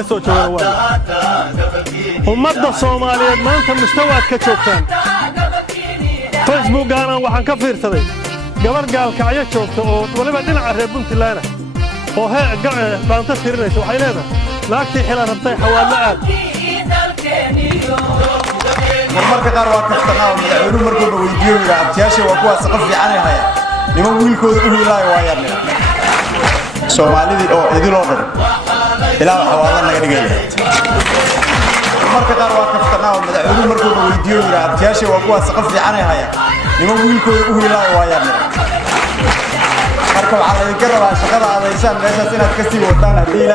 كسو جوان ومدى الصوماليات ما أنت مستوى كتشوكتان فيسبوك أنا وحن كفير تدي قبل قال كعية شوكتو ولا بعدين عربون تلانا وهي بانتا تيرنيس وحيلنا لاكتي حلا ربطي حوالات marka qaar waa kaftanaa madaxweynuhu markuu weydiiyo abtiyaasha waa kuwa saqaf fiican ay hayaan niman wiilkooda u hiilaayo waa yarnaa Soomaalida oo idil oo dhan ilaa xawaala naga dhigay marka qaar waa kaftanaa madaxweynuhu markuu weydiiyo abtiyaasha waa kuwa saqaf fiican ay hayaan niman wiilkooda u hiilaayo waa yarnaa marka waxa la idin rabaa shaqada adeysaan meeshaas inaad ka sii wadaan hadii